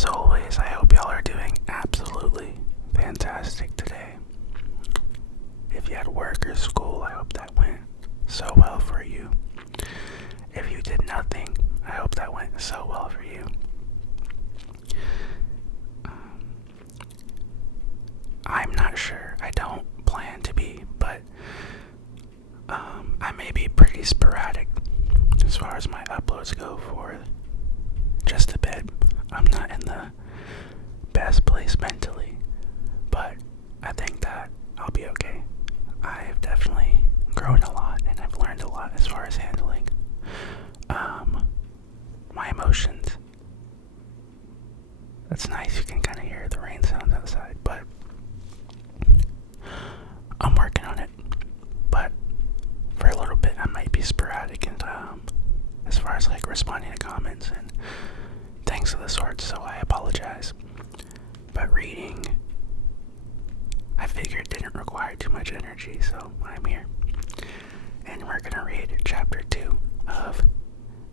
As always, I hope y'all are doing absolutely fantastic today. If you had work or school, I hope that went so well for you. If you did nothing, I hope that went so well for you. I'm not sure. I don't plan to be, but I may be pretty sporadic as far as my uploads go for just a bit. I'm not in the best place mentally, but I think that I'll be okay. I've definitely grown a lot and I've learned a lot as far as handling my emotions. That's nice, you can kind of hear the rain sounds outside, but I'm working on it. But for a little bit I might be sporadic and as far as like responding to comments and things of the sort, so I apologize. But reading, I figured didn't require too much energy, so I'm here. And we're gonna read Chapter 2 of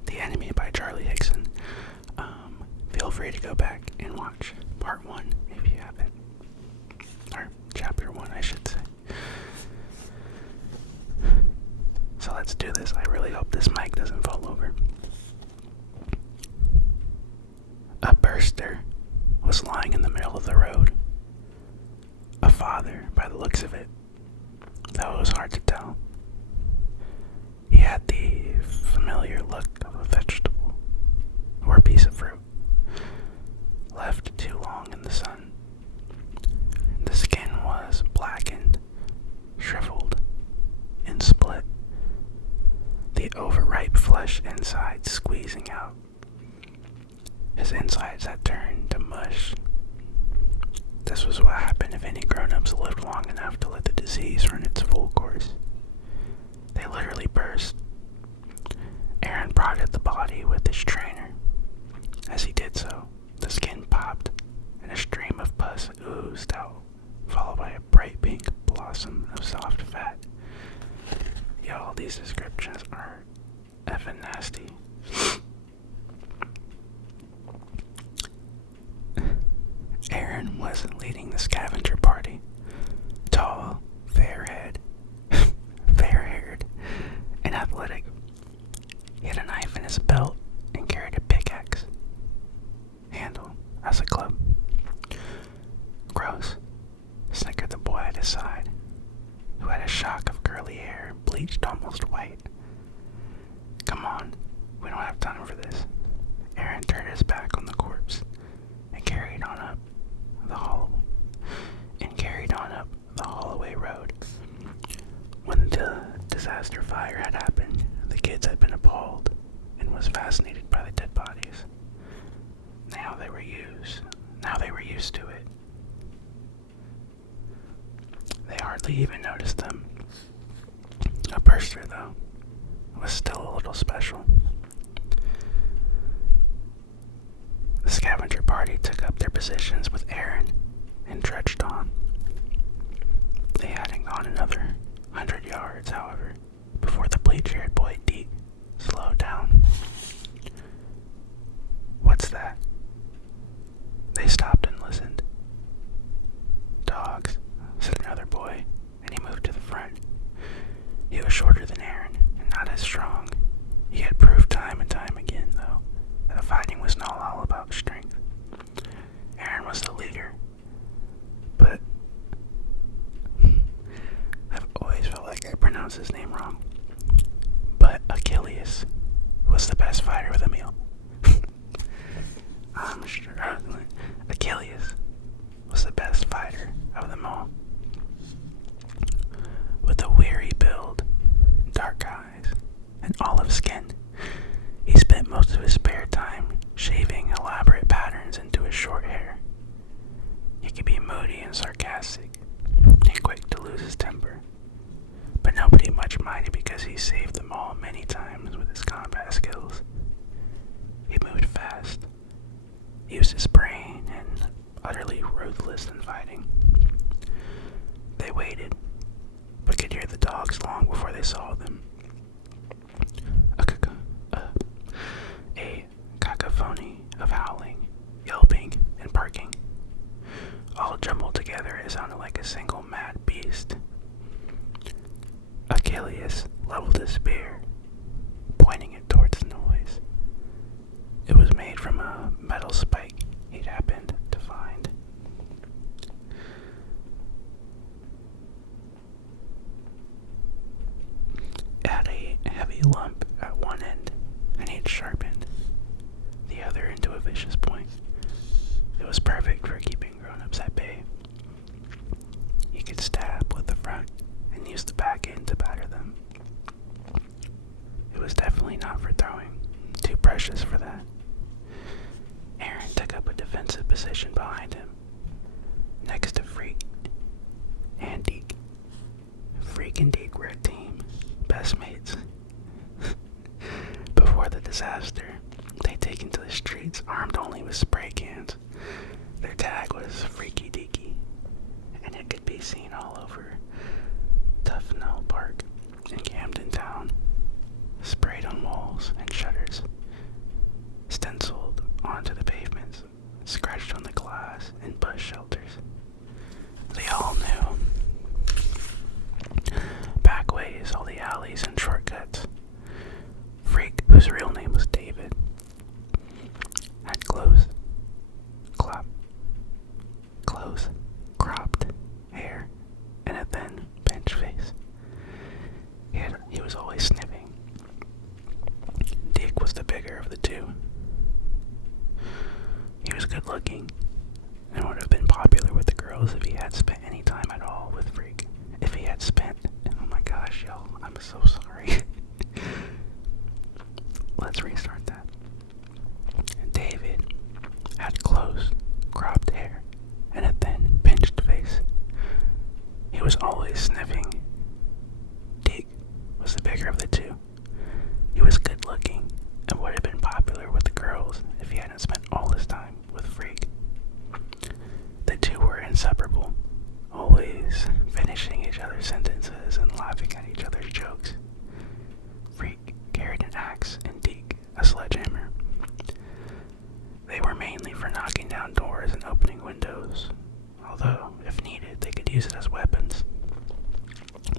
The Enemy by Charlie Hickson. Feel free to go back and watch Part 1 if you haven't. Or Chapter 1, I should say. So let's do this. I really hope this mic doesn't fall over. A burster was lying in the middle of the road. A father, by the looks of it, though it was hard to tell. He had the familiar look of a vegetable or a piece of fruit, left too long in the sun. The skin was blackened, shriveled, and split, the overripe flesh inside squeezing out. His insides had turned to mush. This was what happened if any grown-ups lived long enough to let the disease run its full course. They literally burst. Aaron prodded the body with his trainer. As he did so, the skin popped and a stream of pus oozed out, followed by a bright pink blossom of soft fat. Y'all, these descriptions are effing nasty. Aaron was leading the scavenger party. Tall, fair-haired, and athletic. He had a knife in his belt and carried a pickaxe handle as a club. Gross, snickered the boy at his side, who had a shock of curly hair bleached almost white. Come on, we don't have time for this. Aaron turned his back on the corpse and carried on up the Holloway Road. When the disaster fire had happened, the kids had been appalled and was fascinated by the dead bodies. Now they were used to it. They hardly even noticed them. A burster, though, was still a little special. The scavenger party took up their positions with Aaron and trudged on. They hadn't gone another 100 yards, however, before the bleach-haired boy Deke slowed down. What's that? They stopped and listened. Dogs, said another boy, and he moved to the front. He was shorter than Aaron and not as strong. He had proved time and time again, though, that the fighting was not all about strength. Aaron was the leader, but I've always felt like I pronounced his name wrong. But Achilles was the best fighter with a meal. I'm struggling. Achilles was the best fighter of them all. With a weary build, dark eyes, and olive skin, he spent most of his spare time shaving elaborate patterns into his short hair. He could be moody and sarcastic, and quick to lose his temper, but nobody much minded because he saved them all many times with his combat skills. He moved fast, used his brain, and utterly ruthless in fighting. They waited, but could hear the dogs long before they saw them. A cacophony of howling, yelping, together, it sounded like a single mad beast. Achilles leveled his spear, pointing it towards the noise. It was made from a metal spike he'd happened to find. It had a heavy lump at one end, and he'd sharpened the other into a vicious point. It was perfect for keeping grown-ups at bay. He could stab with the front and use the back end to batter them. It was definitely not for throwing, too precious for that. Aaron took up a defensive position behind him, next to Freak and Deke. Freak and Deke were a team, best mates. Before the disaster, they'd taken to the streets armed only with spray cans. Their tag was Freaky Deaky, and it could be seen all over Tufnell Park in Camden Town, sprayed on walls and shutters, stenciled onto the pavements, scratched on the glass in bus shelters. They all knew. Backways, all the alleys and shortcuts. Freak, whose real name was David, had close, cropped hair and a thin, pinched face. He was always sniffing. Dick was the bigger of the two. He was good looking and would have been popular with the girls if he had spent any time at all with Freak. If he had spent, oh my gosh, y'all, I'm so sorry. Let's restart that. David had close, cropped hair and a thin, pinched face. He was always sniffing. Dick was the bigger of the two. He was good looking and would have been popular with the girls if he hadn't spent all his time with Freak. The two were inseparable, always finishing each other's sentences and laughing at each other's jokes. Freak carried an axe and Deke a sledgehammer. They were mainly for knocking down doors and opening windows, although, if needed, they could use it as weapons.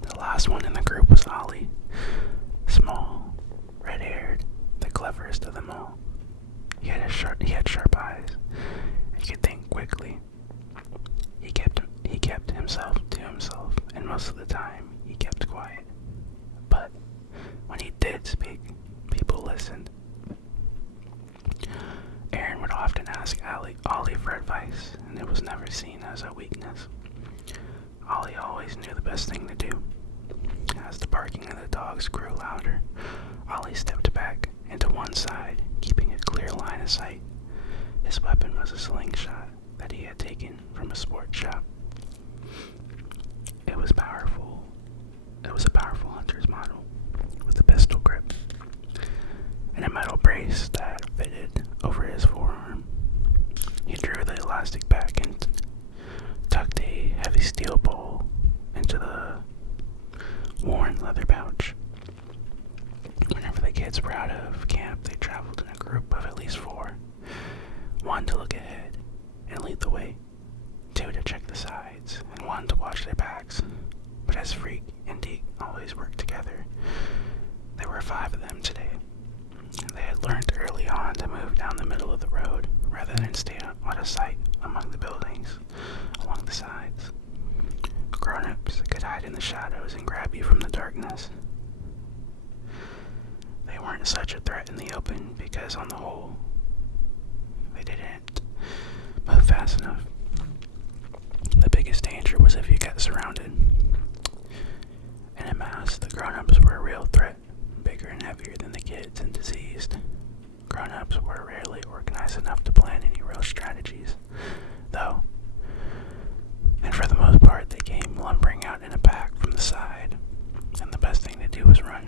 The last one in the group was Ollie, small, red-haired, the cleverest of them all. He had sharp eyes, and could think quickly. He kept himself to himself, and most of the time, he kept quiet. But when he did speak, people listened. Aaron would often ask Ollie for advice, and it was never seen as a weakness. Ollie always knew the best thing to do. As the barking of the dogs grew louder, Ollie stepped back and to one side, keeping a clear line of sight. His weapon was a slingshot that he had taken from a sports shop. It was powerful. It was a powerful hunter's model with a pistol grip and a metal brace that fitted over his forearm. He drew the elastic back and tucked a heavy steel ball into the worn leather pouch. Whenever the kids were out of camp, they traveled in a group of at least 4. 1 to look ahead and lead the way, 2 to check the sides, and 1 to watch their backs. But as Freak and Deke always worked together, there were 5 of them today. They had learned early on to move down the middle of the road rather than stay out of sight among the buildings along the sides. Grown-ups could hide in the shadows and grab you from the darkness. They weren't such a threat in the open because, on the whole, they didn't move fast enough. The biggest danger was if you got surrounded. In a mass, the grown-ups were a real threat, bigger and heavier than the kids and diseased. Grown-ups were rarely organized enough to plan any real strategies, though, and for the most part they came lumbering out in a pack from the side, and the best thing to do was run.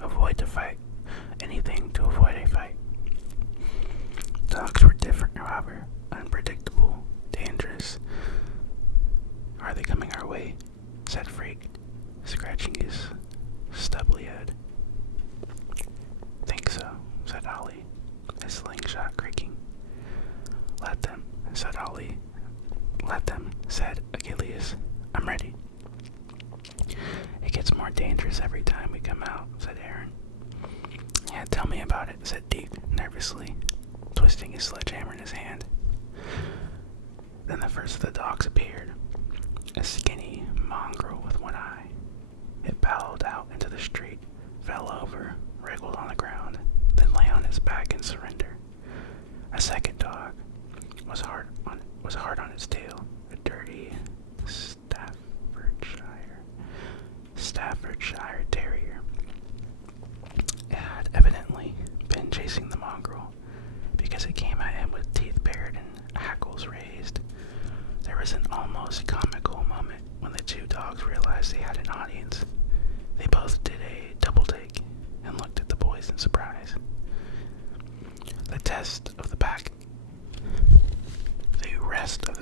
Avoid to fight. Anything to avoid a fight. Dogs were different, however, unpredictable, dangerous. Are they coming our way? Said Freak, scratching his stubbly head. Think so, said Ollie, his slingshot creaking. Let them, said Ollie, Let them, said Achilles. I'm ready. It gets more dangerous every time we come out, said Aaron. Yeah, tell me about it, said Deke nervously, twisting his sledgehammer in his hand. Then the first of the dogs appeared, a skinny mongrel with one eye. It bowed out into the street, fell over, wriggled on the ground, then lay on its back in surrender. A second dog was hard on its tail, a dirty Staffordshire Terrier. It had evidently been chasing the mongrel, because it came at him with teeth bared and hackles raised. There was an almost comical moment when the two dogs realized they had an audience. They both did a double take and looked at the boys in surprise. The rest of the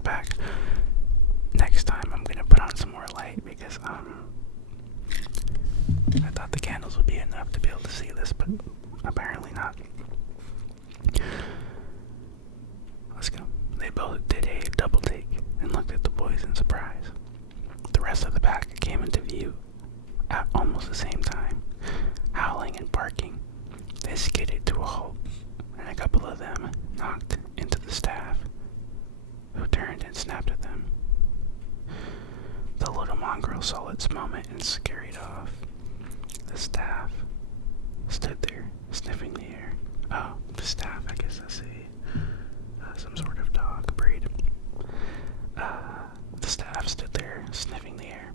pack. Next time I'm gonna put on some more light because I thought the candles would be enough to be able to see this, but apparently not. Let's go. They both did a double take and looked at the boys in surprise. The rest of the pack came into view at almost the same time, howling and barking. They skidded to a halt, and a couple of them knocked into the staff, who turned and snapped at them. The little mongrel saw its moment and scurried off. The staff stood there, sniffing the air. Oh, the staff, I guess that's some sort of dog breed. The staff stood there, sniffing the air.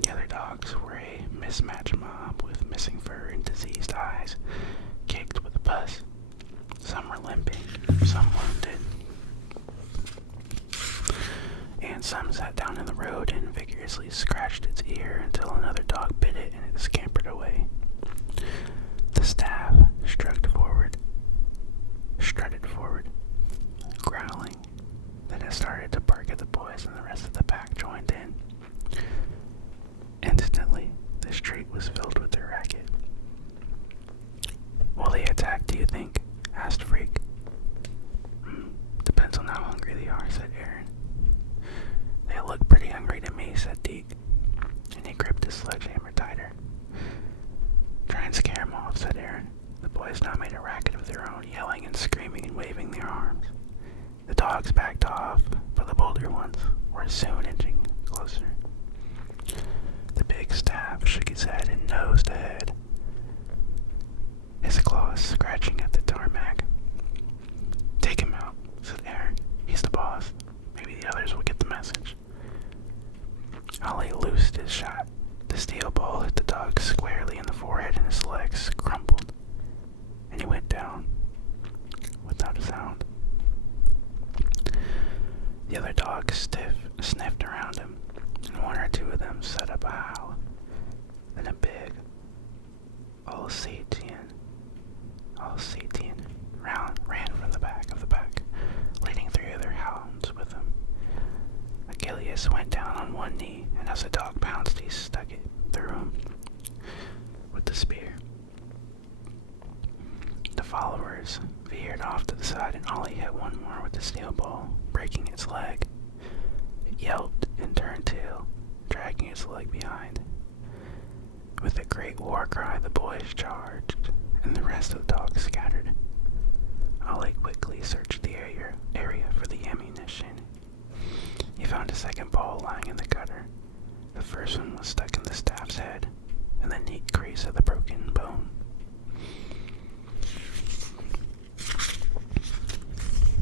The other dogs were a mismatched mob with missing fur and diseased eyes, caked with pus. Some were limping, some wounded, and some sat down in the road and vigorously scratched its ear until another dog bit it and it scampered away. The staff strutted forward, growling. Then it started to bark at the boys, and the rest of the pack joined in. Instantly, the street was filled with their racket. Will they attack, do you think? Asked Freak. Depends on how hungry they are, said Aaron. They look pretty hungry to me, said Deke, and he gripped his sledgehammer tighter. Try and scare them off, said Aaron. The boys now made a racket of their own, yelling and screaming and waving their arms. The dogs backed off, but the bolder ones were soon inching closer. The big staff shook his head and nosed ahead, his claws scratching at the tarmac. Take him out, said Aaron. He's the boss. Maybe the others will get the message. Ollie loosed his shot. The steel ball hit the dog squarely in the forehead, and his legs crumpled, and he went down without a sound. The other dogs sniffed around him, and one or two of them set up a howl. Then a big Alsatian ran from the back of the pack, leading 3 other hounds with him. Achilles went down on one knee, and as the dog pounced, he stuck it through him with the spear. The followers veered off to the side, and Ollie hit one more with the steel ball, breaking its leg. It yelped and turned tail, dragging its leg behind. With a great war cry, the boys charged, and the rest of the dogs scattered. Ollie quickly searched the area for the ammunition. He found a second ball lying in the gutter. The first one was stuck in the staff's head, in the neat crease of the broken bone.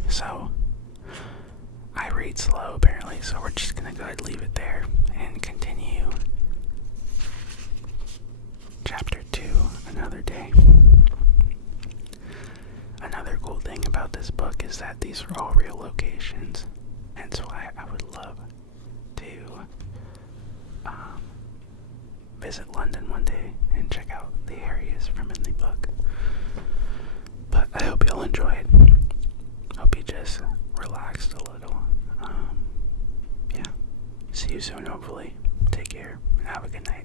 So, I read slow apparently, so we're just gonna go ahead and leave it there and continue Chapter 2 another day. Another cool thing about this book is that these are all real locations, and so I would love to visit London one day and check out the areas from in the book. But I hope you'll enjoy it. Hope you just relaxed a little. Yeah. See you soon, hopefully. Take care and have a good night.